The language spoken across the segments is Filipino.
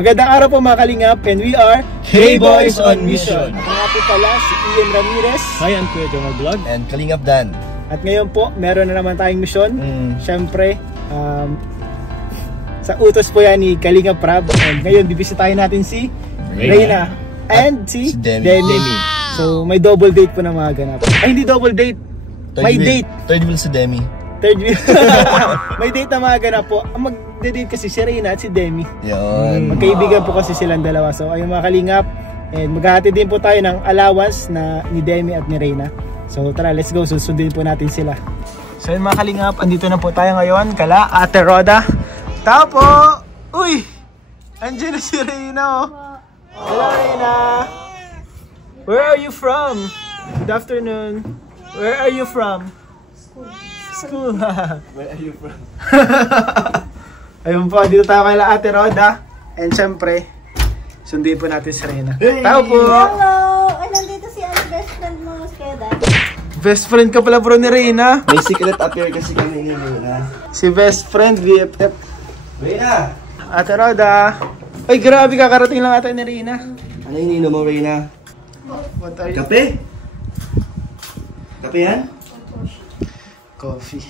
Magandang araw po mga kalingap, and we are Hey Boys on Mission. At nga po pala si Ian Ramirez. Hi, I'm Kuya Jomar Vlog. And Kalingap Dan. At ngayon po, meron na naman tayong mission. Siyempre, sa utos po yan ni Kalingap Prab. And ngayon, bibisitahin natin si Reyna and si Demi. So, may double date po na mga ganap. Ay, hindi double date. May date. Third wheel si Demi. Third wheel. May date na mga ganap po. Ang mag-date kasi si Reyna at si Demi. Yun. Magkaibigan po kasi silang dalawa. So ayun mga kalingap, and maghahati din po tayo ng allowance na ni Demi at ni Reyna. So tara, let's go. Susundin po natin sila. So yun mga kalingap, andito na po tayo ngayon kala Ate Roda. Tao po! Uy! Andiyan na si Reyna, oh. Hello Reyna! Where are you from? Good afternoon. Where are you from? School. Where are you from? Ayun po, dito tayo kay Ate Roda. And syempre, sundin po natin si Reyna. Hey! Tao po! Hello! Ay, nandito si best friend mo, Kuya Dan. Best friend ka pala bro ni Reyna. May secret affair kasi kami ni Reyna. Si best friend, BFF. Reyna! Ate Roda. Ay, grabe, kakarating lang ata ni Reyna. Ano ininom mo, Reyna? What are you? Kape? Kape yan? Coffee.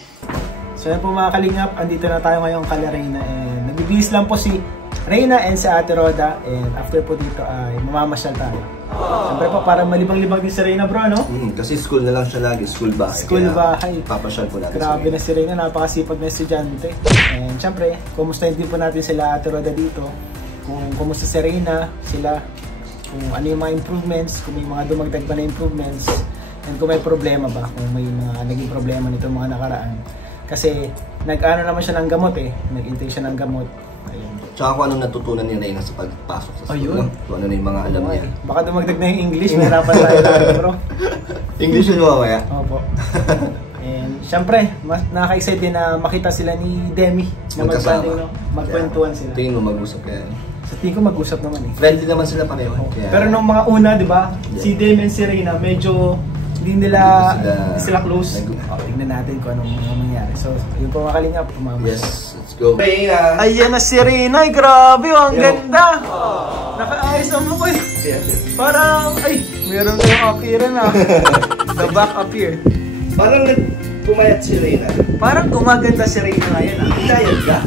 So yan po mga kalingap, andito na tayo ngayon kala Reyna. And nagbibihis lang po si Reyna and si Ate Roda. And after po dito ay mamamasyal tayo. Siyempre po, parang malibang-libang din si Reyna bro, no? Kasi school na lang siya lagi, school bahay. School bahay. Papasyal po natin. Grabe na si Reyna, napakasipag na estudyante. And syempre, kumustahin din po natin sila Ate Roda dito. Kung kumusta si Reyna, sila, kung ano yung mga improvements, kung may mga dumagdag pa na improvements, and kung may problema ba, kung may mga naging problema nito mga nakaraan. Kasi nag-ano naman siya ng gamot eh, nag-intake siya ng gamot. Ayun. Tsaka kung anong natutunan ni Reyna sa pagpasok sa school. Ayun. Kung ano na yung mga alam niya. Baka dumagdag na yung English, mahirapan tayo lalo bro. English yun mamaya? Opo. And syempre, nakaka-excite din na makita sila ni Demi na magkwentuhan sila. Tingin mo mag-usap kaya? Sa tingin ko mag-usap naman eh. Friendly naman sila pareho. Kaya... Pero nung mga una, di ba? Yeah. Si Demi and si Reyna, medyo hindi sila close. Tingnan natin kung anong mangyari. So, yun po mga kalingap. Yes, let's go. Reyna! Ayan na si Reyna. Ay, grabe, ang ganda. Nakaayos ang mukha eh. Parang, ay, meron kayong appear na. The back appear. Parang pumayat si Reyna. Parang gumaganda si Reyna ngayon ah. Diet ka?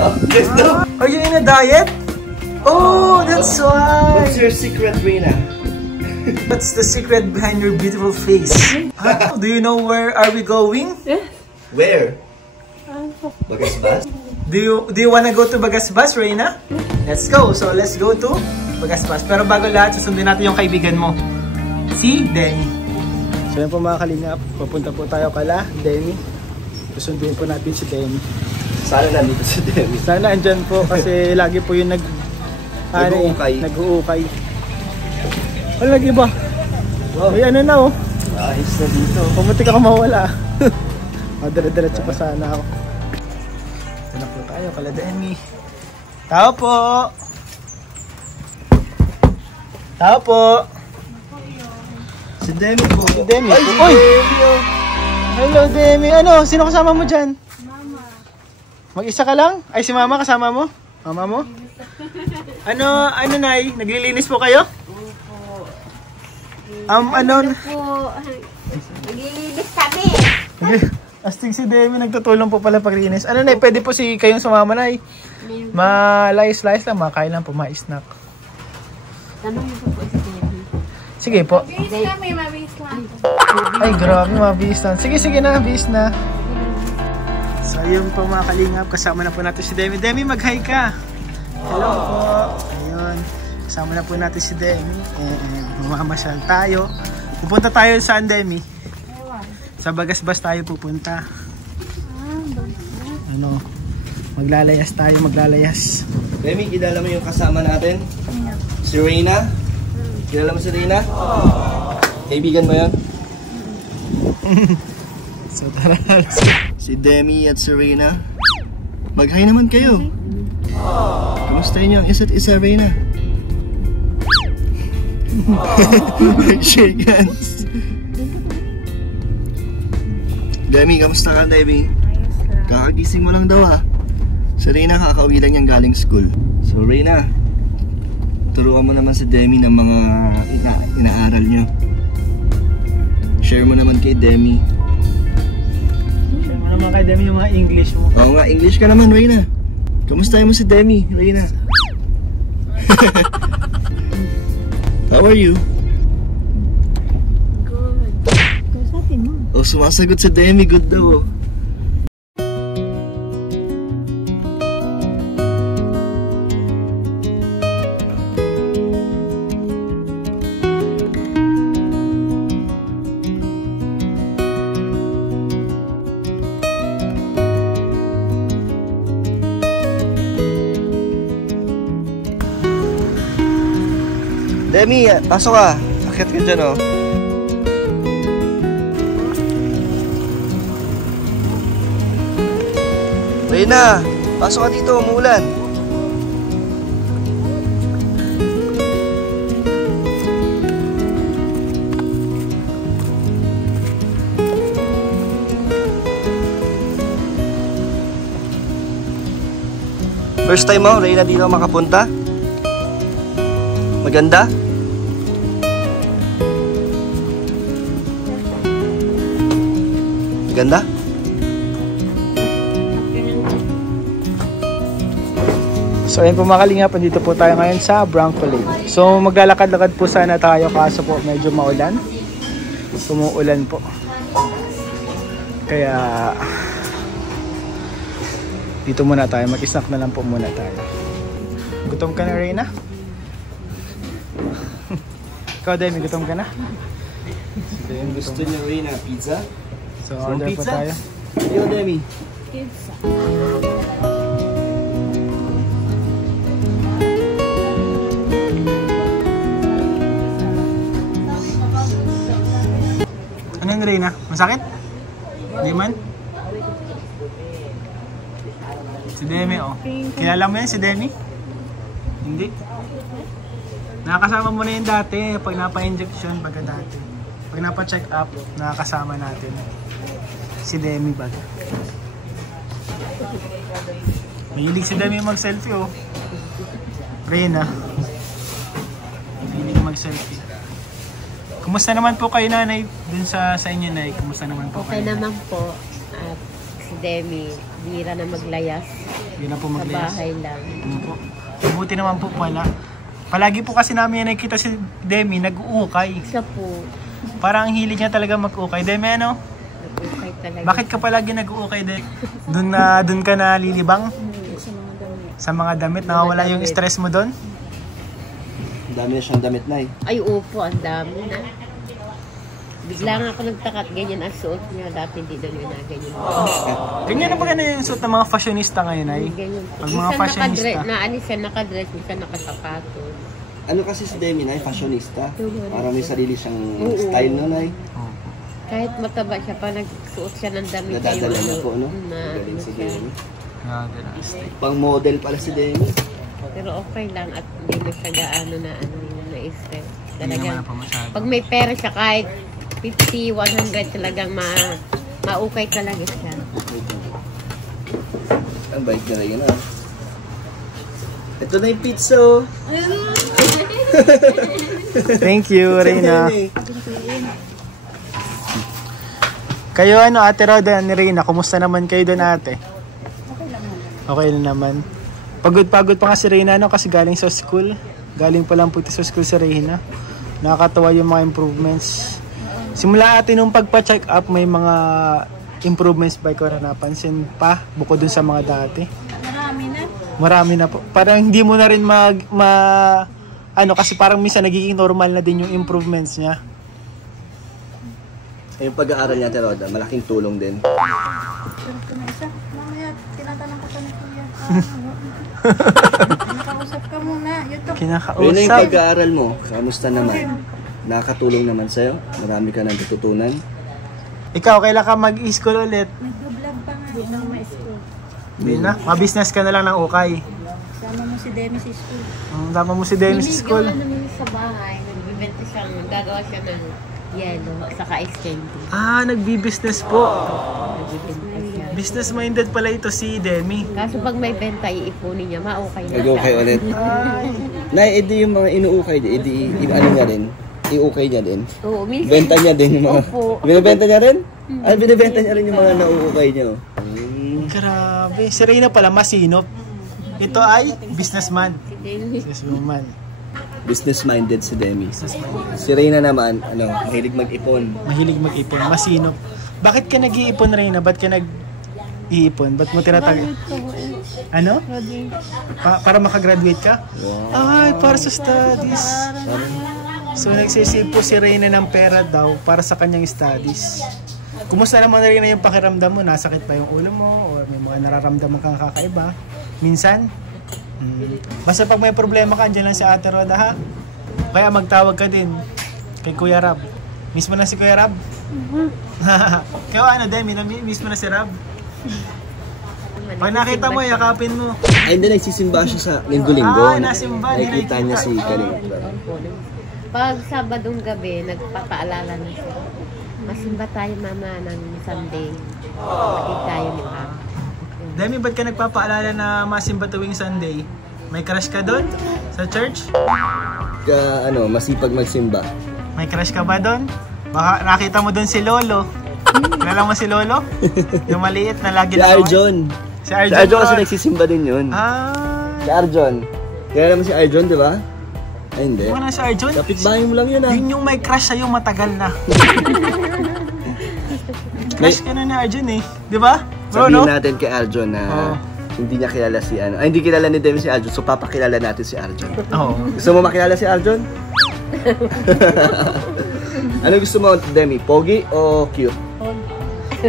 Oh, yes, no. Are you in a diet? Oh, that's why. What's your secret, Reyna? What's the secret behind your beautiful face? Do you know where are we going? Where? Bagasbas? Do you wanna go to Bagasbas, Reyna? Let's go. So let's go to Bagasbas. Pero bago lahat, susundin natin yung kaibigan mo, si Demi. So yan po mga kalingap, pupunta po tayo kala Demi. Susundin po natin si Demi. Sana nandito si Demi. Sana andyan po kasi lagi po yung nag-uukay. Wala nag-iba. Wow. May ano na oh. Ayos na dito. Pumuntik ako mawala. Dire-diretso pa sana ako. Ito na po tayo kala Demi. Tao po! Tao po! Si Demi po. Si Demi po. Uy! Hello Demi. Ano? Sino kasama mo dyan? Mama. Mag-isa ka lang? Ay si mama kasama mo? Mama mo? Ano nay? Naglilinis po kayo? Ano po, naglilinis kami. Astig si Demi, nagtutulong po pala paglinis. Ano nay, pwede po kayong sumama nay? Ma-lice-lice lang, makain lang po, ma-snack. Tanong mo po si Demi. Sige po. Mabis kami, mabis lang. Ay, grabe, mabis lang. Sige na, bis na. So, yun po mga kalingap, kasama na po natin si Demi. Demi, mag-hi ka. Hello po. Ayun, kasama na po natin si Demi. Mamamasyal tayo. Pupunta tayo saan, Demi? Sa Bagasbas tayo pupunta. Ano? Maglalayas tayo, maglalayas. Demi, kilala mo yung kasama natin? Si Reyna? Kilala mo si Reyna? Kaibigan mo yan? So tara. Si Demi at si Reyna. Mag-hi naman kayo. Kumustahin niyo ang isa't isa, Reyna? Shake hands. Demi, kamusta ka, Demi? Kakagising mo lang daw ha. Si Reyna kakauwi lang niyang galing school. So So Reyna, turuan mo naman si Demi ng mga inaaral nyo. Share mo naman kay Demi. Share mo naman kay Demi yung mga English mo. Oo nga, English ka naman, Reyna. Kamusta mo si Demi, Reyna? How are you? Good. Kausapin mo. Oh, sumasagot si Demi, good daw. Demi, pasok ka. Akit ka dyan, oh. Reyna, pasok ka dito, umuulan. First time mo, Reyna, dito makapunta? Maganda? Maganda? So ayun po mga kalingap, dito po tayo ngayon sa Bronco Lake. So maglalakad-lakad po sana tayo kaso po medyo maulan. Umuulan po. Kaya dito muna tayo, mag-snack na lang po muna tayo. Gutom ka na, Reyna? Ikaw, Demi, gutom ka na? Gusto niyo, Reyna, pizza? So order po tayo. Yo, Demi. Pizza. Ano yun, Reyna? Masakit? Hindi man? Si Demi, oh. Kilala mo yan, si Demi? Hindi? Nakakasama mo na yun dati, pag napa-injection, pagka dati. Pag napa-check up, nakakasama natin. Si Demi ba? Mahilig si Demi mag-selfie, oh. Reyna. Mahilig mag-selfie. Kumusta naman po kayo, nanay? Dun sa inyo, nay. Kumusta naman po Okay kayo? naman po. At si Demi, bira na maglayas. Yun na po Sa maglayas. bahay lang. Ano po? Mabuti naman po pala. Palagi po kasi namin nakikita si Demi nag-uukay. Isa po, Parang ang hilig niya talaga mag-uukay. Demi, ano? nag-ukay talaga. Bakit ka palagi nag-uukay, Demi? Doon ka na lilibang? Sa mga damit? Nawawala yung stress mo doon? Ang dami na siyang damit na, eh. Ay, opo, ang dami na. Bigla nga ako nagtakat, ganyan ang suot niya. Dati hindi na ganyan. Ganyan na ba ganun yung suot ng mga fashionista ngayon, ay? Ganyan. Pag mga fashionista. Siya nakadress, minsan nakasapatos. Ano kasi si Demi, Nay? Fashionista. Parang may sarili siyang style na, Nay. Kahit mataba siya, pa nagsuot siya ng damit. Nadadala niya po, no? Na, Galing si siya. Demi. Grabe. Pang model pala si Demi. Pero okay lang at hindi mo siya gaano na na-stress. Hindi Talagang, naman pa masyado. pag may pera siya kahit 50, 100 talagang maukay talaga siya. Ang bait na rin, ah. Ito na yung pizza, oh. Thank you, Reyna. Kayo ano, Ate Roda ni Reyna, kumusta naman kayo doon, ate? Okay lang naman. Pagod-pagod pa nga si Reyna, no? Kasi galing sa school. Galing pa lang puti sa school si Reyna. Nakakatawa yung mga improvements. Simula ate nung pagpa-check up, may mga improvements ba ko na napansin pa bukod dun sa mga dati? Marami na. Marami na po. Parang hindi mo na rin kasi parang minsan nagiging normal na din yung improvements niya. Yung pag-aaral niya, Roda, malaking tulong din. Pero ito na isa. Mamaya, tinatanong ka pa na kuya. Nakausap ka muna. YouTube. Yun na yung Kinakausap. pag-aaral mo. Kamusta naman? Nakakatulong naman sa'yo? Marami ka nang natutunan? Ikaw, kailan ka mag-school ulit? Nag-vlog pa nga. Hindi na ma-school. Hindi na. Ma-business ka na lang ng ukay. Sama mo si Demi sa school. Tama mo si Demi sa school. Gawa naman sa bahay, nagbibenta siya, gagawa siya ng Yelo, saka ice candy. Ah, nagbi-business po. Nagbibenta siya. Business-minded pala ito si Demi. Kaso pag may benta, iipunin niya, maukay na. Nag-ukay ulit. Nay, edi yung mga inuukay, edi ano niya din? Iukay niya din. Oo, minsan. Benta niya din yung mga... Opo. Binibenta niya rin? Ay, binibenta niya rin yung mga nauukay niyo. Grabe. Si Reyna pala masinop. Ito ay businessman. Businesswoman. Business-minded si Demi. Si Reyna naman, mahilig mag-ipon. Mahilig mag-ipon. Masinop. Bakit ka nag-iipon, Reyna? Ba't ka nag-iipon? Ba't mo tinatag... Ano? Para makagraduate ka? Wow. Ay, para sa studies. So, nagsisave po si Reyna ng pera daw para sa kanyang studies. Kumusta naman na rin yung pakiramdam mo? Nasakit pa yung ulo mo? O may mga nararamdaman kang kakaiba? Minsan? Basta pag may problema ka, andyan lang si Ate Roda, ha? Kaya magtawag ka din kay Kuya Rab. Miss mo na si Kuya Rab? Kaya ano, Demi, miss mo na si Rab? Pag nakita mo, yakapin mo. Ay, hindi, nagsisimba siya sa linggo-linggo. Ah, nasimba. Nakikita niya si Kaling. Pag Sabadong gabi, nagpapaalala na siya. Masimba tayo mama ng Sunday. Kapit tayo ni Papa. Demi, ba't ka nagpapaalala na masimba tuwing Sunday? May crush ka doon? Sa church? Masipag magsimba. May crush ka ba doon? Baka nakita mo doon si Lolo. Kilala mo si Lolo? Yung maliit na lagi Si Arjon. Si Arjon. Si Arjon kasi nagsisimba din yun. Ah. Si Arjon. Kaya naman si Arjon, di ba? Ay, hindi. Wala si Arjon? Kapitbahay mo lang yun, ah. Yun yung may crush sa'yo matagal na. Crush ka na ni Arjon eh. Di ba? Bro, sabihin no? natin kay Arjon na hindi niya kilala si hindi kilala ni Demi si Arjon, so papakilala natin si Arjon. Oo. Gusto mo makilala si Arjon? Ano gusto mo, Demi? Pogi o cute?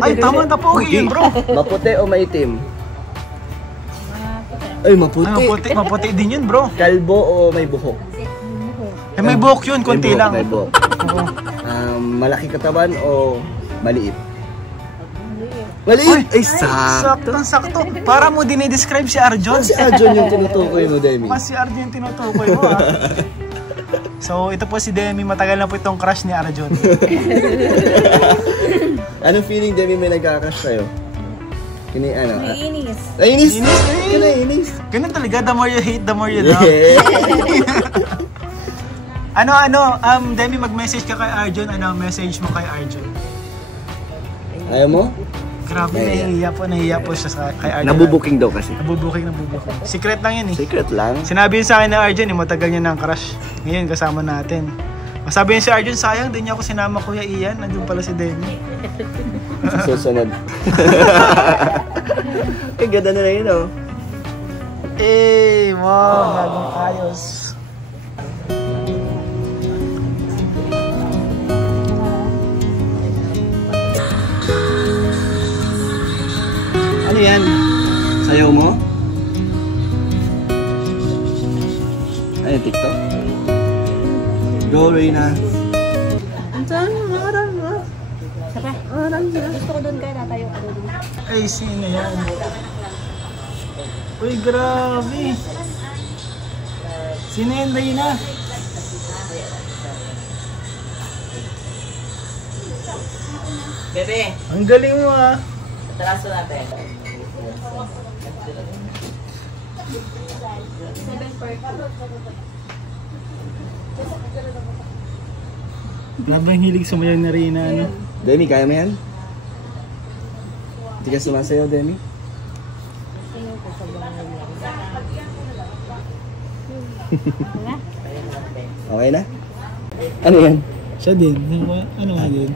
Ay, tama na pogi yun, bro. Maputi o maitim? Ay, maputi. Ay, maputi din yun, bro. Kalbo o may buhok? Eh, may buhok yun, konti lang. May buhok. Oo. Malaki katawan o maliit? Maliit? Ay, sakto. Sakto. Para mo dinidescribe si Arjon. Si Arjon yung tinutukoy mo, Demi. Mas si Arjon yung tinutukoy mo, ha? So, ito po si Demi. Matagal na po itong crush ni Arjon. Anong feeling, Demi, may nagkakash sa'yo? Naiinis. Naiinis? Naiinis? Ganun talaga. The more you hate, the more you love. Demi, mag-message ka kay Arjon. Ano message mo kay Arjon? Ayaw mo? Grabe, nahihiya po siya kay Arjon. Nabubuking daw kasi. Nabubuking. Secret lang yun eh. Secret lang. Sinabi yun sa akin na Arjon, matagal niya ng crush. Ngayon, kasama natin. Masabi yun si Arjon, sayang, di niya ako sinama Kuya Ian. Nandun pala si Demi. Susunod. Ganda na yun, oh. Wow, bagong ayos. Ano yan? Sayaw mo? Ano yung TikTok? Go, Reyna. Gusto ko doon kaya natayo ka doon. Ay, sino yan? Uy, grabe. Sino yan, Reyna? Bebe, Ang galing mo, ah. taraso natin. Grabe ang hilig sumayaw na Reyna, ano? Demi, kaya mo yan? Hindi ka sumasayaw, Demi? Okay na? Ano yan? Siya din. Ano nga din?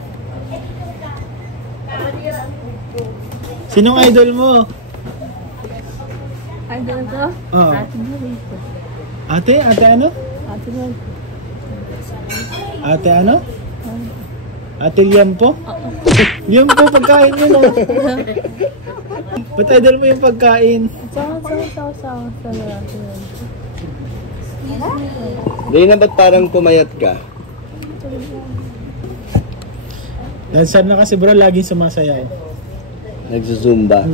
Sinong idol mo? Idol ko? Oo. Ate Marito. Ate ano? Ate Marito. Ate ano? Ate Liampo? Liampo, pagkain mo no? Ba't idol mo yung pagkain? Sa lalaki. Reyna, ba't parang pumayat ka? Dancer na kasi bro, laging sumasayaw. Nagsusumba.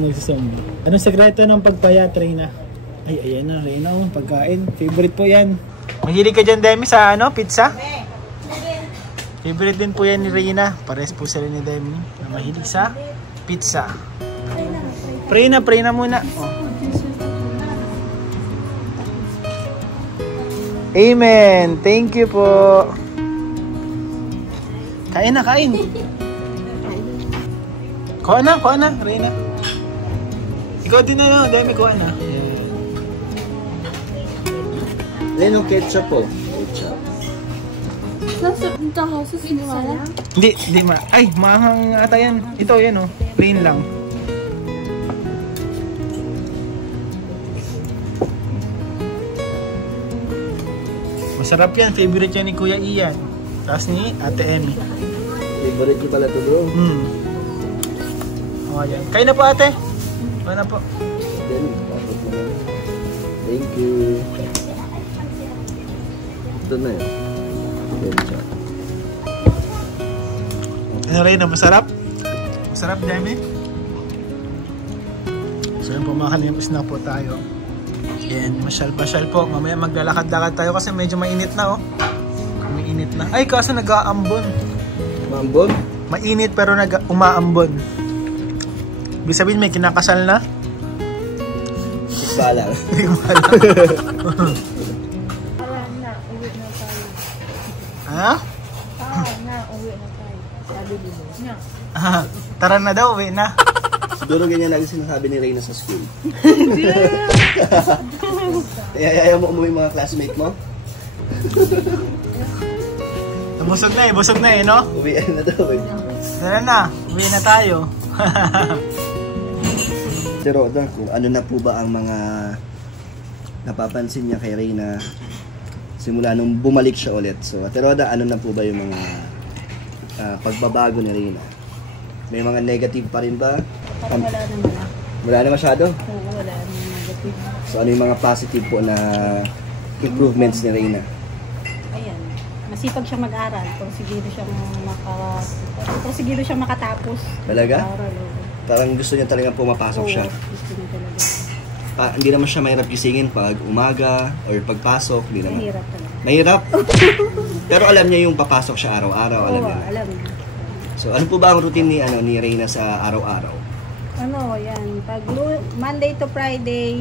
Anong sekreto ng pagpayat, Reyna? Ay, ayan na, Reyna, oh, pagkain. Favorite po yan. Mahilig ka dyan, Demi, sa ano, pizza? Favorite din po yan ni Reyna. Pares po sila ni Demi na mahilig sa pizza. Pray na muna. Oh. Amen. Thank you po. Kain na, kain. Kuha na, Reyna. Ikaw din na, Demi, kuha na. Leno, ketchup po. Ketchup. Hindi ma. Ay, mahang ata yan. Ito, yan oh. Plain lang. Masarap yan. Favorite yan ni Kuya Ian. Tapos ni Ate Emmy. Favorite ko pala ito bro. O, yan. Kain na po ate. Kain na po. Thank you. Ito na yun. Ano rin na masarap? Masarap, Demi? So yun po mga kalimos na po tayo. Yan, masyal-pasyal po. Mamaya maglalakad-lakad tayo kasi medyo mainit na oh. Mainit na. Ay, kaso nag-aambon. Maambon? Mainit pero umaambon. Ibig sabihin may kinakasal na? Bala. Hindi ko alam. Ha? Uwi na tayo. Sabi dito. Tara na daw, uwi na. Siguro ganyan lagi sinasabi ni Reyna sa school. Ayaw mo umuwi mga classmate mo? Busog na eh, no? Uwi na daw eh. Tara na, uwi na tayo. Pero kung ano na po ba ang mga napapansin niya kay Reyna simula nung bumalik siya ulit. So, Ate Roda, ano na po ba yung mga pagbabago ni Reyna? May mga negative pa rin ba? Parang wala naman. Wala na masyado? Oo, wala naman negative. So, ano yung mga positive po na improvements ni Reyna? Ayan. Masipag siyang mag-aral. Porsigido siyang makatapos. Talaga? Mag-aral, Parang gusto niya talaga pumapasok siya. Gusto niya talaga. Hindi naman siya mahirap gisingin pag umaga or pagpasok. Hindi naman. Mahirap talaga. Mahirap? Pero alam niya yung papasok siya araw-araw. Alam Oo, niya. alam niya. So, ano po ba ang routine ni Reyna sa araw-araw? Yan. Pag Monday to Friday,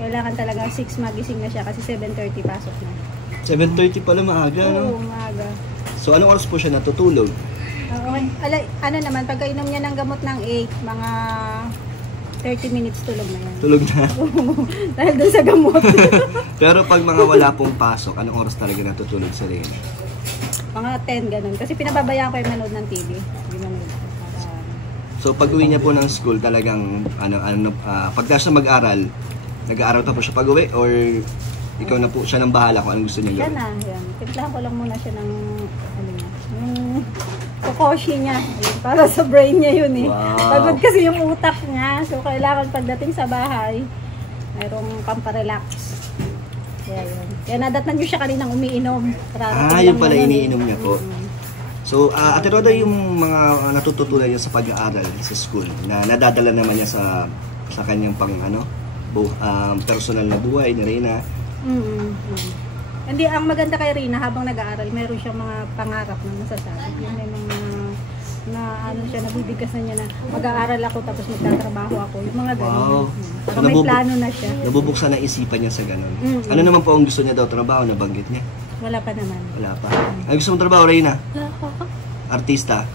kailangan talaga 6 magising na siya kasi 7:30 pasok na. 7:30 pala maaga, no? Oo, umaga. So, anong oras po siya natutulog? Okay. Ano naman, pagkainom niya ng gamot ng 8, mga 30 minutes tulog na yan. Tulog na. Dahil doon sa gamot. Pero pag mga wala pong pasok, anong oras talaga natutulog si Reyna? Mga 10, ganun. Kasi pinababayaan ko yung manood ng TV. So, pag uwi niya po ng school, talagang, pagdating siya mag-aral, nag-aaral pa po siya pag-uwi? Or ikaw na po siya nang bahala kung anong gusto niya Siya gawin? na, yan. Timplahan ko lang muna siya ng, yung kokoshi niya. Yun, para sa brain niya yun eh. Wow. Pagod kasi yung utak niya. So, kailangan pagdating sa bahay, mayroong pamparelax. Kaya yun. Kaya nadatnan niyo siya kaninang umiinom. Yun pala iniinom niya po. So, Ate Roda, yung mga natututunan niya sa pag-aaral sa school, na nadadala naman niya sa kanyang personal na buhay ni Reyna. Hindi, ang maganda kay Reyna, habang nag-aaral, meron siyang mga pangarap na masasabi. Yung may mga nabibigkas na niya na mag-aaral ako tapos magtatrabaho ako. Yung mga ganun. Wow. So, may plano na siya. Nabubuksan na isipan niya sa ganun. Ano naman po ang gusto niya daw trabaho na banggit niya? Wala pa naman. Wala pa. Ano gusto mong trabaho, Reyna? Artista?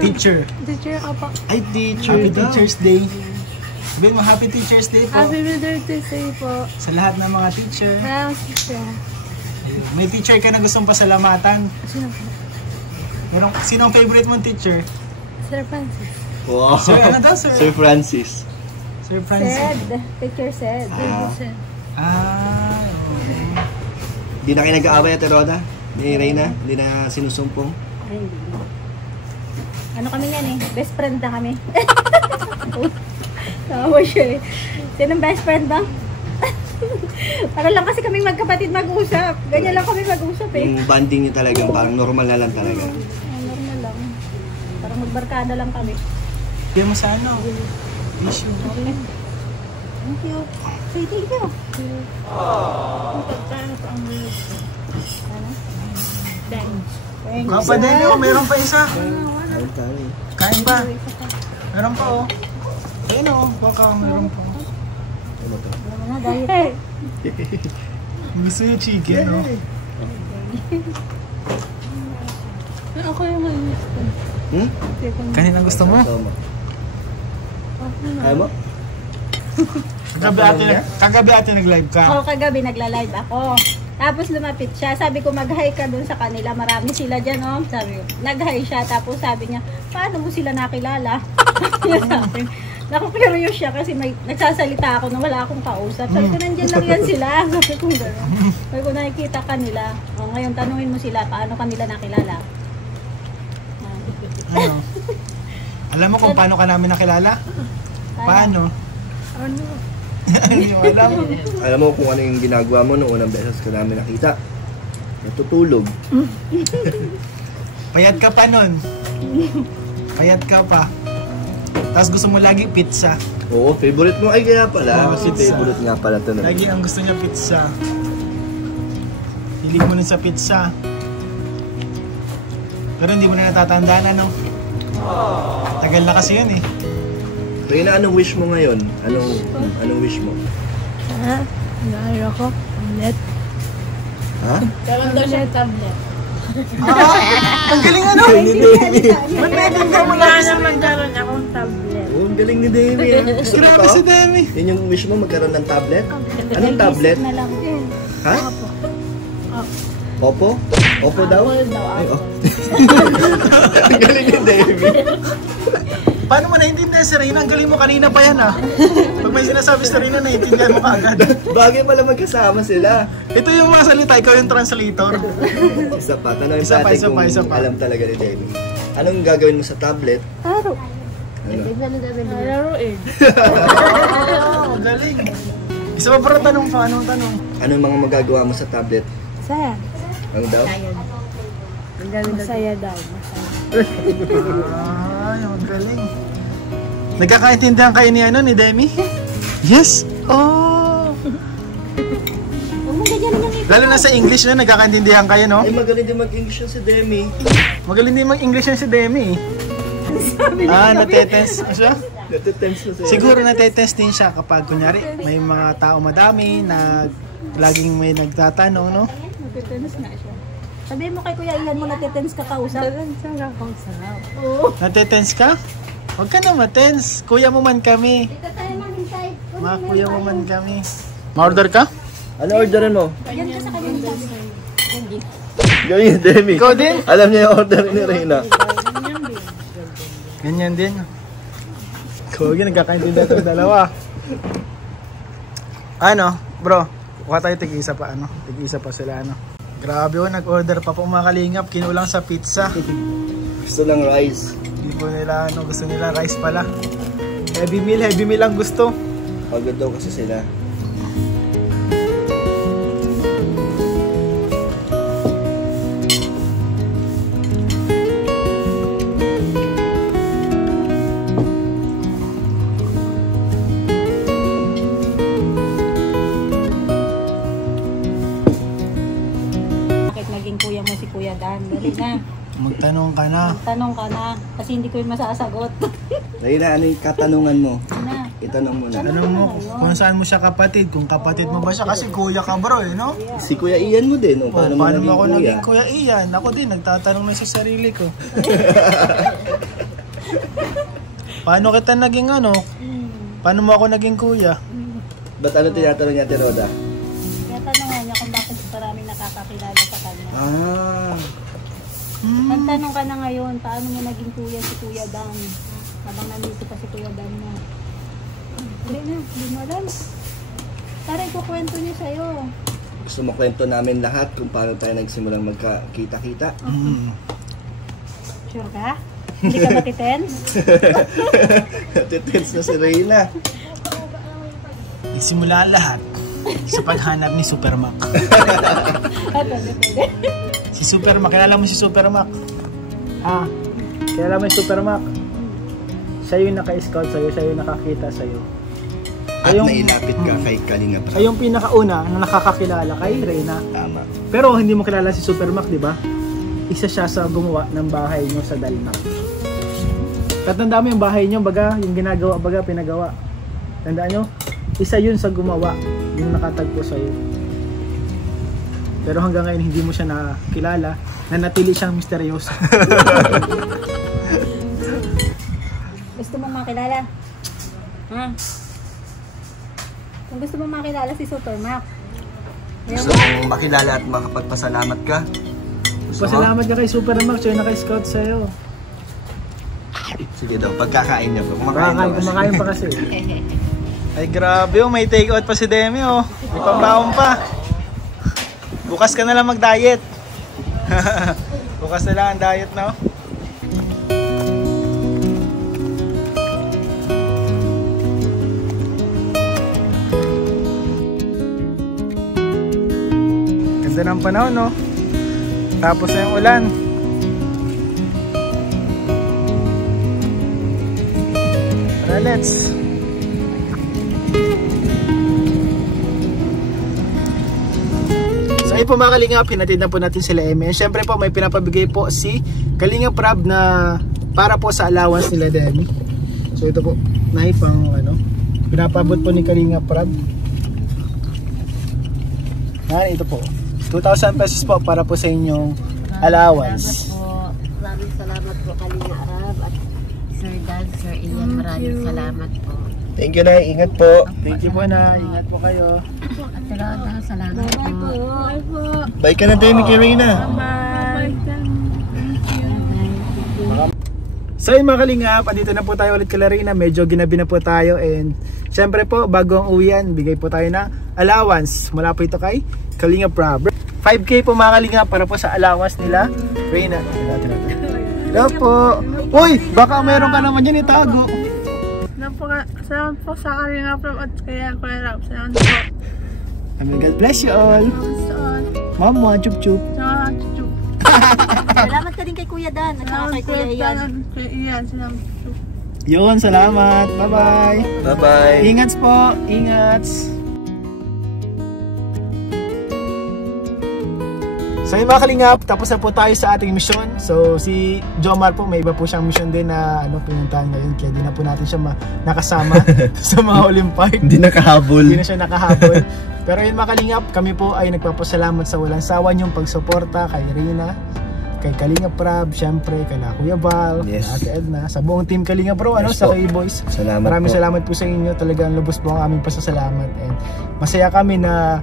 Teacher. Teacher ako. Ay, teacher Happy daw. Teacher's Day. Sabihin mo, Happy Teacher's Day po. Happy Teacher's Day po. Sa lahat ng mga teacher. Teacher. May teacher ka na gustong pasalamatan. Sinong favorite mong teacher? Sir Francis. Wow. Sir, ano daw, sir? Sir Francis. Sir Francis. Teacher said. Okay. Hindi Okay. na kayo nag-aaway, Ate Roda? Ni Reyna? Hindi na sinusumpong? Ay, hindi. Ano kami yan eh? Best friend na kami. Tawa siya eh. Sinong best friend ba? Para lang kasi kaming magkapatid mag-usap. Ganyan lang kami mag-usap eh. Yung banding niyo talagang parang normal na lang talaga. Normal lang. Parang magbarkada lang kami. Bigyan mo sa ano? Issue. Thank you. Say thank you. Thanks. Papa Demi, oh, meron pa isa. Ayun tayo. Kain pa. Meron pa, oh. Ayun, oh. Baka meron pa. Ano to? Hey. Gusto yung chicken, oh. Ako yung Kanina gusto mo? Kaya mo? Kagabi ate nag-live ka. Oo, kagabi nagla-live ako. Tapos lumapit siya. Sabi ko, mag-hi ka dun sa kanila. Marami sila dyan, oh. Sabi ko, nag-hi siya. Tapos sabi niya, paano mo sila nakilala? Sabi, naku-curious siya kasi nagsasalita ako na wala akong kausap. Sabi ko, nandiyan lang yan sila. Sabi ko, gano'n. Sabi ko, nakikita kanila. O, ngayon, tanungin mo sila, paano kanila nakilala? Ano? Alam mo kung paano ka namin nakilala? Paano? Ano? Hindi mo alam. Alam mo kung ano yung ginagawa mo noong unang beses ka namin nakita. Natutulog. Payat ka pa nun. Payat ka pa. Tapos gusto mo lagi pizza. Oo, favorite mo. Ay, kaya pala. Oo, Kasi pizza. favorite nga pala ito. Lagi ang gusto niya pizza. Hilig mo nun sa pizza. Pero hindi mo na natatandaan, ano? Tagal na kasi yun, eh. Reyna, anong wish mo ngayon? Anong wish mo? Naayo ako. Tablet. Ha? Karoon daw siya tablet. Ang galing, ano? Ba't naintindihan mo lang? Magkaroon akong tablet. Oo, ang galing ni Demi. Gusto mo Grabe to? si Demi. Yun yung wish mo, magkaroon ng tablet? Anong tablet? Na lang din. Ha? Oppo? Oppo daw? Ay, oh. Ang galing ni Demi. Paano mo naintindihan si Reyna? Ang galing mo, kanina pa yan, ah. Pag may sinasabi si Reyna, naintindihan mo kaagad. Bagay pala magkasama sila. Ito yung mga salita, ikaw yung translator. Isa pa, tanongin Isa pa, natin isa kung pa, isa pa. alam talaga ni Demi. Anong gagawin mo sa tablet? Taro. Ano? Tignan mo gawin mo. Laruin. Ang galing. Isa pa para tanong pa, anong tanong? Anong mga magagawa mo sa tablet? Saya. Ano daw? Masaya daw. Ay, ang galing. Nagkakaintindihan kayo ni, ni Demi? Yes? Oh! Lalo na sa English, no? Nagkakaintindihan kayo, no? Ay, magaling din mag-English yun si Demi. Magaling din mag-English yan si Demi. Natetest siya? Natetense na siya. Siguro natetest din siya kapag, kunyari, may mga tao madami na laging may nagtatanong, no? Natitense nga siya. Sabihin mo kay Kuya Ian mo natitense ka kausap. Oo. Natetense ka? Huwag ka na matense. Kuya mo man kami. Dito tayo mag-inside. Mga kuya mo man kami. Ma-order ka? Ano orderin mo? Yan ka sa kanya. Galing ni Demi. Ikaw din? Alam niya yung order ni Reyna. Ganyan din. Kuya, nagkakaintindihan ito dalawa. Ano, bro? Kuha tayo tig-isa pa, ano? Tig-isa pa sila, ano? Grabe, nag-order pa po mga kalingap. Kinulang sa pizza. Gusto lang rice. Hindi po nila, ano, gusto nila rice pala. Heavy meal ang gusto. Pagod daw kasi sila. Bakit naging kuya mo si Kuya Dan? Dali na. Magtanong ka na. Tanong ka na. Kasi hindi ko yung masasagot. Reyna, ano yung katanungan mo? na. Itanong mo na. Tanong mo kung saan mo siya kapatid. Kung kapatid mo ba siya. Kasi kuya ka bro, eh, no? Si Kuya Ian mo din, no? Paano mo ba ako kuya? naging kuya Ian? Ako din, nagtatanong na sa sarili ko. Paano kita naging ano? Paano mo ako naging kuya? Ba't ano tinatanong niya, Roda? Kaya tanongan niya kung bakit maraming nakakakilala sa kanya. Ah, Nagtanong ka na ngayon, paano mo naging kuya si Kuya Dan? Habang nandito pa si Kuya Dan mo. Hindi na, hindi mo alam. Tara, ikukwento niya sa'yo. gusto mo kwento namin lahat kung paano tayo nagsimulang magkakita-kita? Sure ka? Hindi ka matitense? Titens na si Reyna. Nagsimula ang lahat sa paghanap ni Super Mac. Pwede. Si Super Mac, kilala mo si Super Mac? Kilala mo si Super Mac? Siya yung naka-scout sa'yo, siya yung nakakita sa'yo. At nailapit ka kay Kalinga Prab. Siya yung pinakauna na nakakakilala kay Reyna. Tama. Pero hindi mo kilala si Super Mac, di ba? isa siya sa gumawa ng bahay nyo sa Dalma. Tatandaan mo yung bahay nyo, baga, yung ginagawa, baga, pinagawa. Tandaan nyo, isa yun sa gumawa, yung nakatagpo sa'yo. Pero hanggang ngayon hindi mo siya nakilala, nanatili siyang misteryoso. Gusto mong makilala? Ha? Kung gusto mong makilala si Supermac. Gusto mong makilala at makapagpasalamat ka? Pasalamat ka kay Supermac, siya yung naka-scout sa'yo. Sige daw, pagkakain niya po. Kumakain pa kasi. Ay grabe oh, may take out pa si Demi oh. May pambaon pa. Bukas ka na lang mag-diet. Bukas na lang ang diet na oh. Ganda ng panahon no. Tapos na yung ulan. Tara, let's. So ayun po mga Kalingap, hinatid na po natin sila Eme. Siyempre po may pinapabigay po si Kalingap Rob na para po sa allowance nila Demi. So ito po, naipang ano, pinapabot po ni Kalingap Rob. Ito po, 2,000 pesos po para po sa inyong allowance. Maraming salamat po Kalingap Rob at Sir Dan, Sir Ian, maraming salamat po. Thank you na, ingat po. Thank you po na, ingat po kayo. At Roda, salamat po. Bye ka na Demi kay Reyna. So yun mga Kalingap, andito na po tayo ulit kay Reyna. Medyo ginabi na po tayo and syempre po bago ang uwian, bigay po tayo na allowance. Mula po ito kay Kalingap Rob. 5K po mga Kalingap para po sa allowance nila Reyna. Hello po. Uy, baka meron ka naman dyan itago. Salamat po sa Kalingap Rob at kaya Kuya Rob. Salamat po. God bless you all. Mama, chup chup. Chup. Salamat ka din kay Kuya Dan at saka kay Kuya Ian. Kay Ian, salamat po. Yun, salamat. Bye-bye. Bye-bye. Ingats po. Ingats. So yun mga Kalingap, tapos na po tayo sa ating mission. So si Jomar po, may iba po siyang mission din na pinuntahan ngayon. Kaya di na po natin siya nakasama sa mga Olympic. Hindi nakahabol. Hindi na siya nakahabol. Pero yun mga Kalingap, kami po ay nagpapasalamat sa walang sawa niyong pagsuporta kay Reyna, kay Kalingap Rob, syempre kay Kuya Val, yes, kay Ate Edna, sa buong team Kalingap Bro, yes, sa K-Boys. Maraming salamat po sa inyo. Talagang lubos po ang aming pasasalamat. And masaya kami na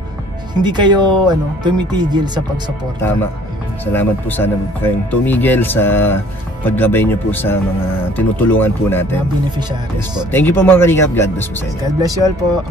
hindi kayo tumitigil sa pagsuporta. Tama. Salamat po, sana kayong tumigil sa paggabay niyo po sa mga tinutulungan po natin. Mga beneficiaries. Yes po. Thank you po mga Kalingap. God bless po sa inyo. God bless you all po.